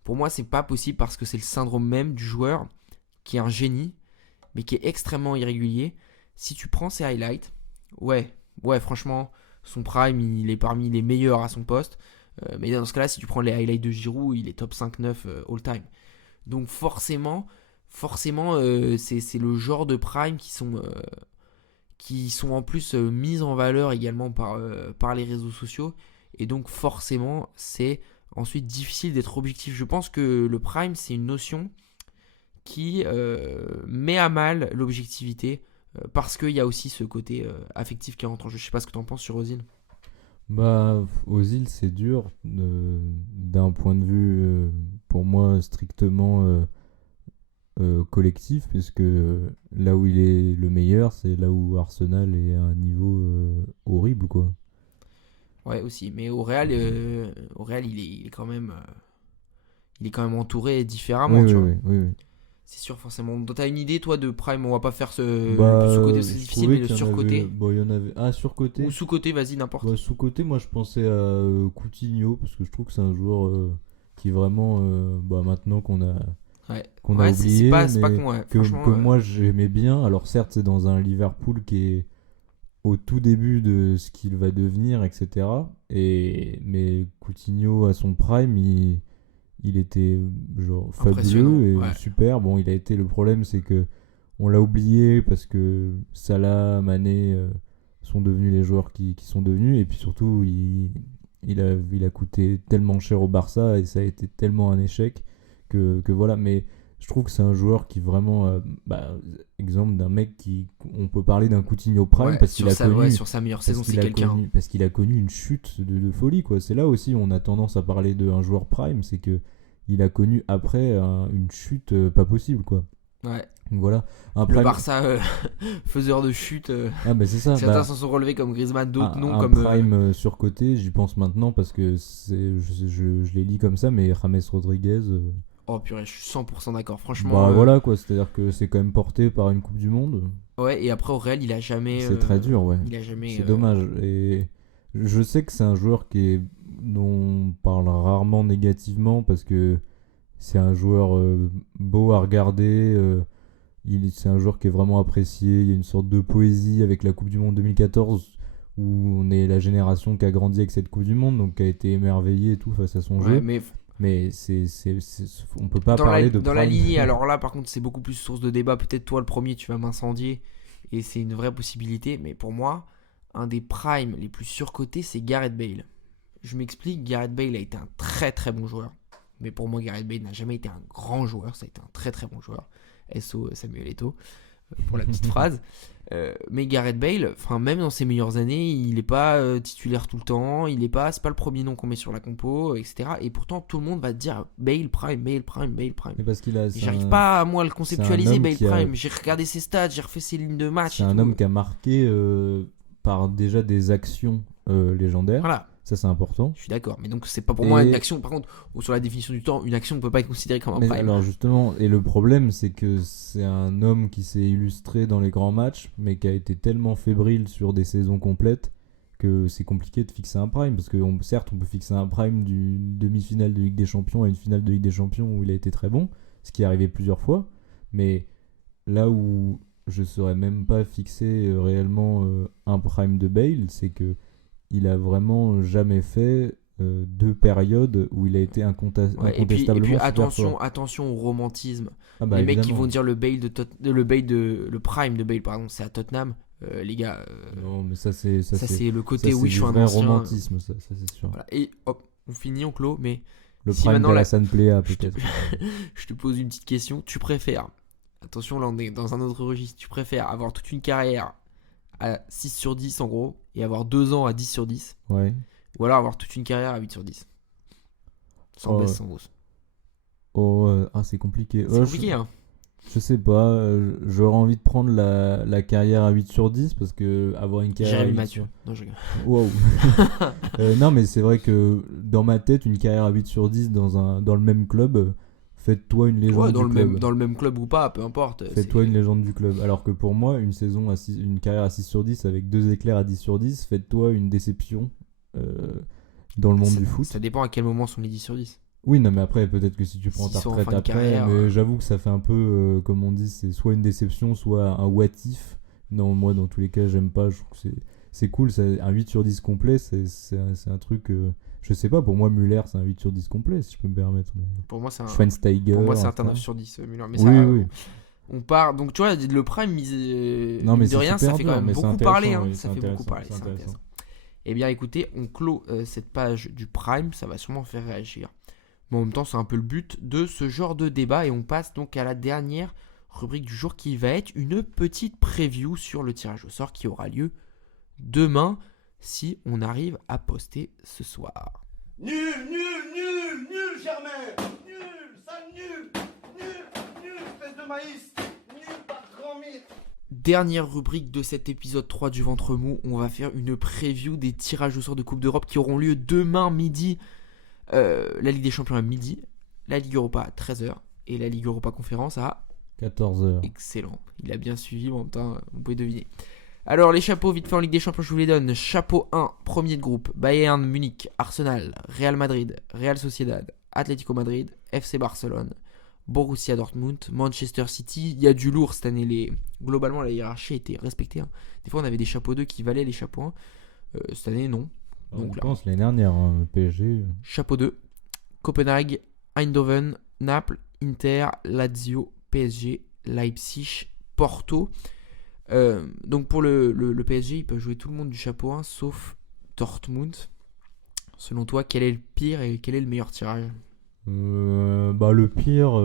Pour moi, c'est pas possible parce que c'est le syndrome même du joueur qui est un génie, mais qui est extrêmement irrégulier. Si tu prends ses highlights, ouais, franchement, son prime, il est parmi les meilleurs à son poste. Mais dans ce cas-là, si tu prends les highlights de Giroud, il est top 5-9 all-time. Donc forcément, c'est le genre de prime qui sont en plus mis en valeur également par les réseaux sociaux. Et donc forcément, c'est ensuite difficile d'être objectif. Je pense que le prime, c'est une notion qui met à mal l'objectivité parce qu'il y a aussi ce côté affectif qui rentre en jeu. Je sais pas ce que tu en penses sur Ozil. Bah, Ozil, c'est dur d'un point de vue, pour moi, strictement collectif, puisque là où il est le meilleur, c'est là où Arsenal est à un niveau horrible, quoi. Ouais, aussi. Mais au Real, il est quand même, entouré différemment, Oui, tu oui, vois. oui, oui, oui. C'est sûr, forcément. Donc, t'as une idée, toi, de prime? On va pas faire le Bah, plus sous-côté, c'est je difficile, trouvais mais le qu'il y en surcoté. avait- bon, il y en avait. Ah, surcoté. Ou sous-côté, vas-y, n'importe. Bah, sous-côté, moi je pensais à Coutinho, parce que je trouve que c'est un joueur qui vraiment, maintenant Ouais, qu'on a ouais, oublié, c'est pas mais con, ouais. que Franchement, moi j'aimais bien. Alors certes, c'est dans un Liverpool qui est au tout début de ce qu'il va devenir, etc. Mais Coutinho à son prime, il était genre Impressionnant, fabuleux et ouais. super. Bon, le problème, c'est que on l'a oublié parce que Salah, Mané sont devenus les joueurs qui sont devenus, et puis surtout il a coûté tellement cher au Barça et ça a été tellement un échec que voilà. Mais je trouve que c'est un joueur qui vraiment, exemple d'un mec on peut parler d'un Coutinho prime Ouais, parce qu'il a connu, sur sa meilleure saison, c'est quelqu'un. parce qu'il a connu une chute de folie, quoi. C'est là aussi où on a tendance à parler d'un joueur prime, c'est que il a connu après une chute pas possible, quoi. Ouais. Donc voilà. Un Le prime- Barça faiseur de chute. Ah bah c'est ça. Certains bah, s'en sont relevés comme Griezmann, d'autres non un comme. prime surcoté, j'y pense maintenant parce que je l'ai dit comme ça, mais James Rodriguez. Oh purée, je suis 100% d'accord. Franchement. Bah voilà quoi, c'est-à-dire que c'est quand même porté par une Coupe du Monde. Ouais, et après au Real, il a jamais. C'est très dur, ouais. Il a jamais. C'est dommage. Et je sais que c'est un joueur dont on parle rarement négativement parce que c'est un joueur beau à regarder. C'est un joueur qui est vraiment apprécié. Il y a une sorte de poésie avec la Coupe du Monde 2014 où on est la génération qui a grandi avec cette Coupe du Monde, donc qui a été émerveillée et tout face à son Ouais, jeu. mais Mais on peut pas dans parler la, de dans la prime. lignée, alors là par contre c'est beaucoup plus source de débat. Peut-être toi le premier tu vas m'incendier et c'est une vraie possibilité. Mais pour moi, un des primes les plus surcotés c'est Gareth Bale. Je m'explique, Gareth Bale a été un très très bon joueur. Mais pour moi Gareth Bale n'a jamais été un grand joueur. Ça a été un très très bon joueur. SO Samuel Eto'o pour la petite phrase. Mais Gareth Bale, même dans ses meilleures années, il n'est pas titulaire tout le temps, c'est pas le premier nom qu'on met sur la compo, etc. Et pourtant tout le monde va te dire Bale Prime, Bale Prime, Bale Prime. Mais parce qu'il a. Et j'arrive pas moi à le conceptualiser homme Bale qui a- Prime. J'ai regardé ses stats, j'ai refait ses lignes de match. C'est et un tout. homme qui a marqué par déjà des actions légendaires. Voilà, Ça, c'est important. je suis d'accord. Mais donc c'est pas pour moi Et- une action. Par contre, sur la définition du temps, une action ne peut pas être considérée comme un Mais prime. alors justement, et le problème, c'est que c'est un homme qui s'est illustré dans les grands matchs, mais qui a été tellement fébrile sur des saisons complètes que c'est compliqué de fixer un prime. Parce que certes, on peut fixer un prime d'une demi-finale de Ligue des Champions à une finale de Ligue des Champions où il a été très bon, ce qui est arrivé plusieurs fois. Mais là où je saurais même pas fixer réellement un prime de Bale, c'est que il a vraiment jamais fait deux périodes où il a été Ouais, et puis incontestablement super fort. attention au romantisme. Ah bah, Les mecs qui évidemment. vont dire le prime de Bale pardon, c'est à Tottenham. Les gars, Non, mais ça c'est ça c'est le côté ça, oui c'est je suis du un vrai ancien. romantisme, ça c'est sûr. Voilà. Et hop, on finit, on clôt. Mais Le si prime maintenant, de là, la San Plea je te- peut-être. je te pose une petite question. Tu préfères, attention là on est dans un autre registre, tu préfères avoir toute une carrière à 6 sur 10 en gros et avoir 2 ans à 10 sur 10 Ouais. ou alors avoir toute une carrière à 8 sur 10 sans Oh, baisse, sans hausse. C'est compliqué. C'est compliqué hein. Je sais pas, j'aurais envie de prendre la carrière à 8 sur 10 parce que avoir une carrière Jérémy à 8 Mathieu. sur... Non, je rigole. Wow. Non, mais c'est vrai que dans ma tête, une carrière à 8 sur 10 dans le même club, faites-toi une légende Ouais, du club. dans le même club ou pas, peu importe. Faites-toi c'est- une légende du club. Alors que pour moi, une carrière à 6 sur 10 avec 2 éclairs à 10 sur 10, faites-toi une déception dans le monde ça, du foot. ça dépend à quel moment sont les 10 sur 10. Oui, non, mais après, peut-être que si tu prends S'ils ta sont en retraite fin de après, carrière, mais j'avoue que ça fait un peu, comme on dit, c'est soit une déception, soit un what if. Non, moi, dans tous les cas, j'aime pas. Je trouve que c'est cool. Un 8 sur 10 complet, c'est un truc. Je sais pas, pour moi, Müller, c'est un 8 sur 10 complet, si je peux me permettre. Mais... Pour moi, c'est un, Schweinsteiger. pour moi, c'est un enfin. 9 sur 10, Müller. Mais Oui, ça, oui. on part. Donc, tu vois, le prime, Non, mais mine de c'est rien, ça super fait dur, quand même mais c'est beaucoup parler. intéressant, Hein. oui, Ça c'est fait beaucoup intéressant, parler. c'est C'est intéressant. intéressant. Eh bien, écoutez, on clôt cette page du prime. Ça va sûrement faire réagir. Mais en même temps, c'est un peu le but de ce genre de débat. Et on passe donc à la dernière rubrique du jour qui va être une petite preview sur le tirage au sort qui aura lieu demain si on arrive à poster ce soir. Nul, Germain. Nul, sale nul, espèce de maïs. Nul par grand mythe. Dernière rubrique de cet épisode 3 du Ventre Mou, on va faire une preview des tirages au sort de Coupe d'Europe qui auront lieu demain midi. La Ligue des Champions à midi, la Ligue Europa à 13h et la Ligue Europa Conférence à 14h. excellent. Il a bien suivi, en même temps, vous pouvez deviner. Alors, les chapeaux, vite fait en Ligue des Champions, je vous les donne. Chapeau 1, premier de groupe, Bayern Munich, Arsenal, Real Madrid, Real Sociedad, Atlético Madrid, FC Barcelone, Borussia Dortmund, Manchester City. Il y a du lourd cette année. Globalement, la hiérarchie a été respectée. Hein. Des fois, on avait des chapeaux 2 qui valaient les chapeaux 1. Cette année, non. On Donc là, pense l'année dernière, PSG. chapeau 2, Copenhague, Eindhoven, Naples, Inter, Lazio, PSG, Leipzig, Porto. Donc pour le PSG, ils peuvent jouer tout le monde du chapeau 1 sauf Dortmund. Selon toi, quel est le pire et quel est le meilleur tirage ? Le pire,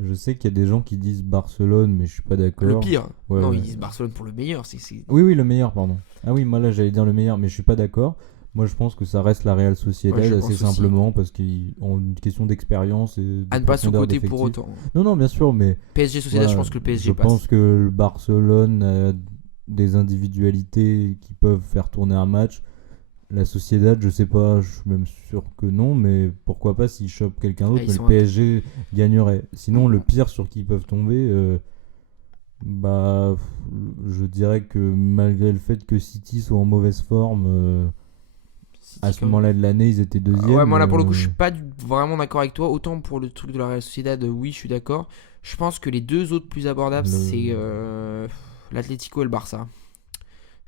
Je sais qu'il y a des gens qui disent Barcelone, mais je suis pas d'accord. Le pire. Ouais, non, ouais. ils disent Barcelone pour le meilleur. Oui, le meilleur, pardon. Ah oui, moi là j'allais dire le meilleur, mais je suis pas d'accord. Moi je pense que ça reste la Real Sociedad, Ouais, je assez pense aussi. simplement, parce qu'ils ont une question d'expérience et de À ne pas profondeur sous-côté pour d'effectif. autant. Non, bien sûr, mais PSG Sociedad, voilà, je pense que le PSG je passe. pense que le Barcelone a des individualités qui peuvent faire tourner un match. La Sociedad, je sais pas, je suis même sûr que non, mais pourquoi pas s'ils chopent quelqu'un d'autre, Ah, ils mais sont le PSG gagnerait. Sinon, le pire sur qui ils peuvent tomber, bah, je dirais que malgré le fait que City soit en mauvaise forme, à ce moment-là de l'année, ils étaient deuxième. Ouais, moi là pour le coup, je suis pas vraiment d'accord avec toi. Autant pour le truc de la Real Sociedad, oui, je suis d'accord. Je pense que les deux autres plus abordables, c'est l'Atlético et le Barça.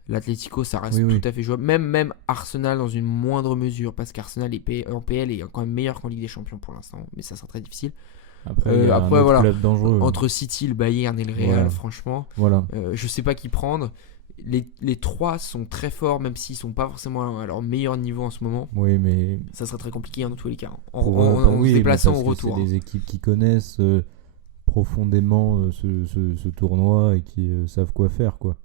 L'Atlético, ça reste Oui. tout à fait jouable. Même Arsenal dans une moindre mesure, parce qu'Arsenal en PL est quand même meilleur qu'en Ligue des Champions pour l'instant, mais ça sera très difficile. Après, il y a un autre voilà, club dangereux. entre City, le Bayern et le Real, Voilà. franchement, Voilà. je sais pas qui prendre. Les trois sont très forts, même s'ils sont pas forcément à leur meilleur niveau en ce moment. Oui, mais Ça serait très compliqué dans tous les cas. oui, En se mais déplaçant parce au que retour. c'est des équipes qui connaissent profondément ce tournoi et qui savent quoi faire, quoi.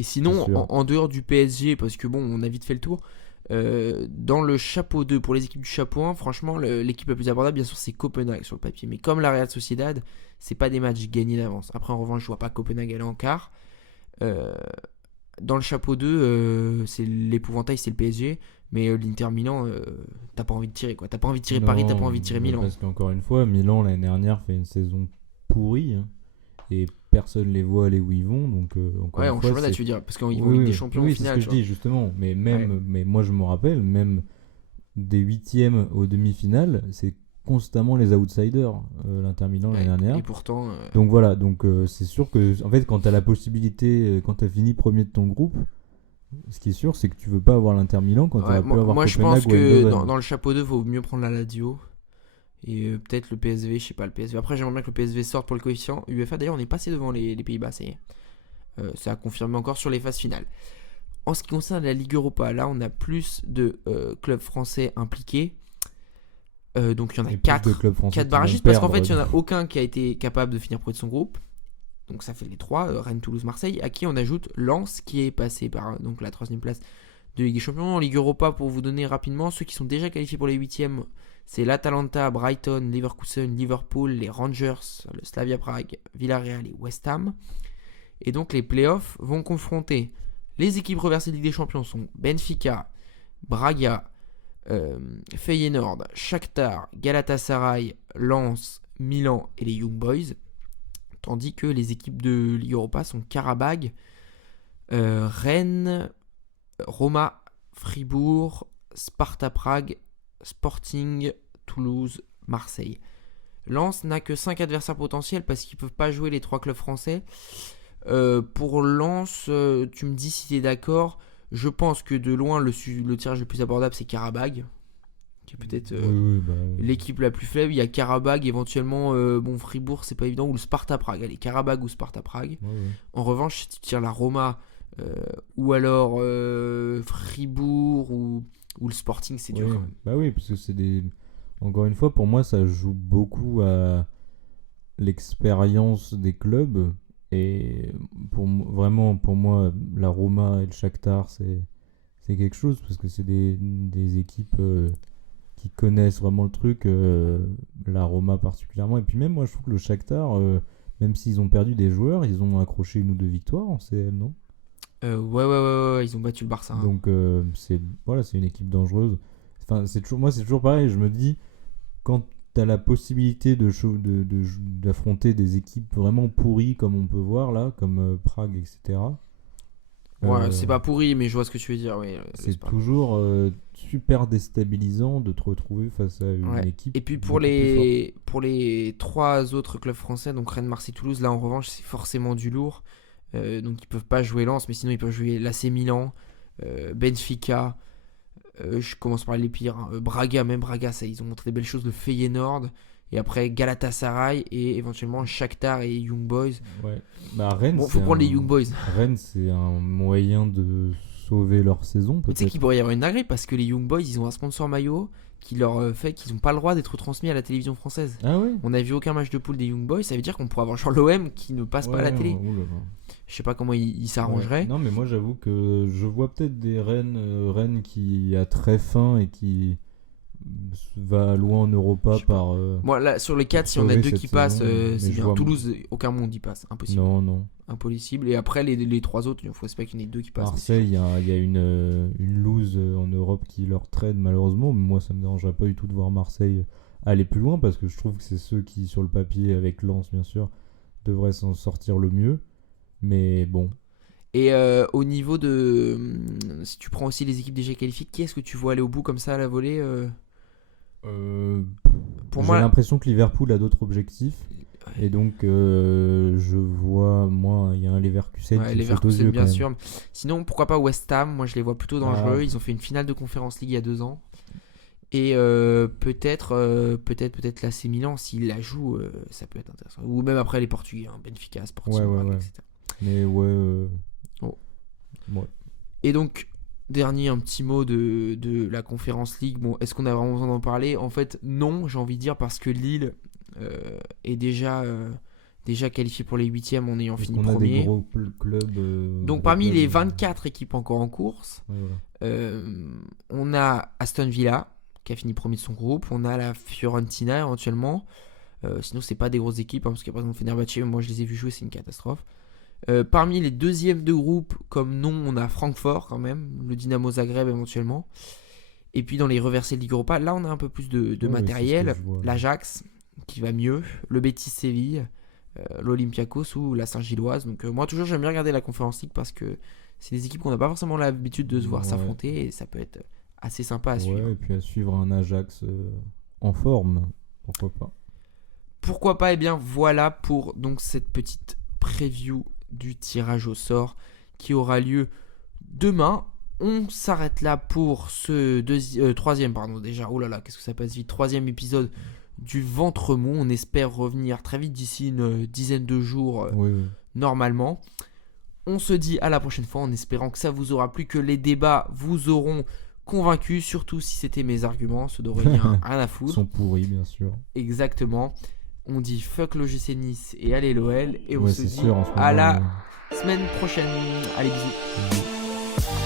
Et sinon, C'est sûr. en dehors du PSG, parce que bon, on a vite fait le tour, dans le chapeau 2, pour les équipes du chapeau 1, franchement, l'équipe la plus abordable, bien sûr, c'est Copenhague sur le papier. Mais comme la Real Sociedad, c'est pas des matchs gagnés d'avance. Après, en revanche, je vois pas Copenhague aller en quart. Dans le chapeau 2, c'est l'épouvantail, c'est le PSG. Mais l'Inter Milan, t'as pas envie de tirer, quoi. T'as pas envie de tirer Paris, t'as pas envie de tirer Milan. Parce qu'encore une fois, Milan, l'année dernière, fait une saison pourrie. Hein, et personne les voit aller où ils vont. Donc, encore Ouais, une en fois, championnat, c'est- tu veux dire. Parce qu'ils vont Oui, Ligue des oui, Champions oui, au c'est final. ce que tu je vois. dis, justement. Mais Ouais. mais moi, je me rappelle, même des huitièmes aux demi-finales, c'est constamment les outsiders, l'Inter Milan l'année Ouais, dernière. et pourtant, Donc voilà, c'est sûr que en fait quand tu as la possibilité, quand tu as fini premier de ton groupe, ce qui est sûr c'est que tu veux pas avoir l'Inter Milan quand tu ouais, aurais pu avoir moi je Copenhague pense ou que Eindhoven. dans le chapeau 2, il faut mieux prendre la Lazio. Et peut-être le PSV, je sais pas, le PSV. Après, j'aimerais bien que le PSV sorte pour le coefficient. UEFA, d'ailleurs, on est passé devant les Pays-Bas, ça y est. Ça a confirmé encore sur les phases finales. En ce qui concerne la Ligue Europa, là, on a plus de clubs français impliqués. Donc, il y en a Et plus 4. de clubs français 4 qui barragistes, vont parce qu'en fait, perdre. il n'y en a aucun qui a été capable de finir premier de son groupe. Donc, ça fait les 3, Rennes, Toulouse, Marseille. À qui on ajoute Lens, qui est passé par donc, la 3ème place de Ligue des Champions. En Ligue Europa, pour vous donner rapidement, ceux qui sont déjà qualifiés pour les 8e, c'est l'Atalanta, Brighton, Leverkusen, Liverpool, les Rangers, le Slavia Prague, Villarreal et West Ham. Et donc les playoffs vont confronter les équipes reversées de Ligue des Champions sont Benfica, Braga, Feyenoord, Shakhtar, Galatasaray, Lens, Milan et les Young Boys. Tandis que les équipes de Ligue Europa sont Karabag, Rennes, Roma, Fribourg, Sparta Prague, Sporting, Toulouse, Marseille. Lens n'a que 5 adversaires potentiels parce qu'ils ne peuvent pas jouer les 3 clubs français. Pour Lens, tu me dis si tu es d'accord. Je pense que de loin, le tirage le plus abordable, c'est Karabag, qui est peut-être l'équipe la plus faible. Il y a Karabag, éventuellement, Fribourg, c'est pas évident, ou le Sparta Prague. Allez, Karabag ou Sparta Prague. Ouais. En revanche, si tu tires la Roma, ou alors Fribourg, ou le Sporting, c'est dur Oui. quand même. Bah oui, parce que c'est des. Encore une fois, pour moi, ça joue beaucoup à l'expérience des clubs. Et vraiment, pour moi, la Roma et le Shakhtar, c'est quelque chose. Parce que c'est des équipes qui connaissent vraiment le truc. La Roma particulièrement. Et puis même, moi, je trouve que le Shakhtar, même s'ils ont perdu des joueurs, ils ont accroché 1 ou 2 victoires en CL, non ? Ouais, ils ont battu le Barça. Donc c'est une équipe dangereuse. Enfin, c'est toujours pareil, je me dis quand tu as la possibilité d'affronter des équipes vraiment pourries comme on peut voir là, comme Prague, etc. Ouais, c'est pas pourri, mais je vois ce que tu veux dire. Oui, c'est toujours super déstabilisant de te retrouver face à une équipe. Et puis pour beaucoup plus forte. pour les 3 autres clubs français, donc Rennes, Marseille, Toulouse, là en revanche c'est forcément du lourd. Donc ils peuvent pas jouer Lens, mais sinon ils peuvent jouer l'AC Milan, Benfica, je commence par les pires, hein. Braga, ça, ils ont montré des belles choses, le Feyenoord, et après Galatasaray et éventuellement Shakhtar et Young Boys. Ouais. Bah, Rennes, Bon, faut prendre les Young Boys. Rennes, c'est un moyen de sauver leur saison, Tu sais peut-être. qu'il pourrait y avoir une dinguerie parce que les Young Boys, ils ont un sponsor maillot qui leur fait qu'ils n'ont pas le droit d'être transmis à la télévision française. Ah ouais. On n'a vu aucun match de poule des Young Boys, ça veut dire qu'on pourrait avoir genre l'OM qui ne passe pas à la télé. Oh là là. Je sais pas comment ils s'arrangeraient. Ouais. Non, mais moi j'avoue que je vois peut-être des Rennes qui a très faim et qui va loin en Europa Je sais pas. par. Moi, là, sur les 4, si on a sauver 2 cette qui passent, saison, mais c'est je bien. vois- Toulouse, aucun monde y passe. Impossible. Non. Impossible. Et après, les 3 autres, il faut pas qu'il y en ait 2 qui passent. Marseille, il y a une loose en Europe qui leur traîne malheureusement. Mais moi, ça me dérangerait pas du tout de voir Marseille aller plus loin parce que je trouve que c'est ceux qui, sur le papier, avec Lens bien sûr, devraient s'en sortir le mieux. Mais bon. Et au niveau de. Si tu prends aussi les équipes déjà qualifiées, qui est-ce que tu vois aller au bout comme ça à la volée Pour J'ai moi, l'impression que Liverpool a d'autres objectifs. Et donc, je vois, moi, il y a un Leverkusen ouais, qui me saute aux Leverkusen yeux bien quand même. sûr. Sinon, pourquoi pas West Ham? Moi, je les vois plutôt dangereux. Ah. Ils ont fait une finale de Conference League il y a 2 ans. Et peut-être l'AC Milan, s'ils la jouent, ça peut être intéressant. Ou même après les Portugais, hein, Benfica, Sporting, Ouais, Braga, ouais. etc. Mais ouais. Oh. Ouais. Et donc, dernier, un petit mot de la Conference League. Bon, est-ce qu'on a vraiment besoin d'en parler? En fait, non, j'ai envie de dire, parce que Lille est déjà qualifié pour les 8e en ayant Est-ce fini qu'on a des premier. gros clubs Donc, parmi les 24 équipes encore en course, Ouais, voilà. on a Aston Villa qui a fini premier de son groupe. On a la Fiorentina éventuellement. Sinon, c'est pas des grosses équipes, hein, parce qu'à par exemple Fenerbahçe, moi je les ai vus jouer, c'est une catastrophe. Parmi les deuxièmes de groupe, comme nom, on a Francfort quand même, le Dynamo Zagreb éventuellement. Et puis dans les reversés de Ligue Europa, là on a un peu plus de Ouais, matériel. c'est ce que je vois, là. L'Ajax qui va mieux, le Betis Séville, l'Olympiakos ou la Saint-Gilloise. Donc moi toujours j'aime bien regarder la Conference League parce que c'est des équipes qu'on n'a pas forcément l'habitude de se voir Ouais. s'affronter et ça peut être assez sympa à suivre. Ouais, et puis à suivre un Ajax en forme, pourquoi pas. Pourquoi pas? Eh bien voilà pour donc cette petite preview du tirage au sort qui aura lieu demain. On s'arrête là pour ce troisième, pardon, déjà, oh là là, qu'est-ce que ça passe vite, troisième épisode du Ventre Mou. On espère revenir très vite d'ici une dizaine de jours Oui. normalement. On se dit à la prochaine fois en espérant que ça vous aura plu, que les débats vous auront convaincu, surtout si c'était mes arguments, ceux d'Aurélien, rien à Ils foutre. sont pourris, bien sûr. Exactement. On dit fuck l'OGC Nice et allez l'OL. Et on Ouais, se c'est dit sûr, en ce à moment, la semaine prochaine. Allez, bisous. bisous.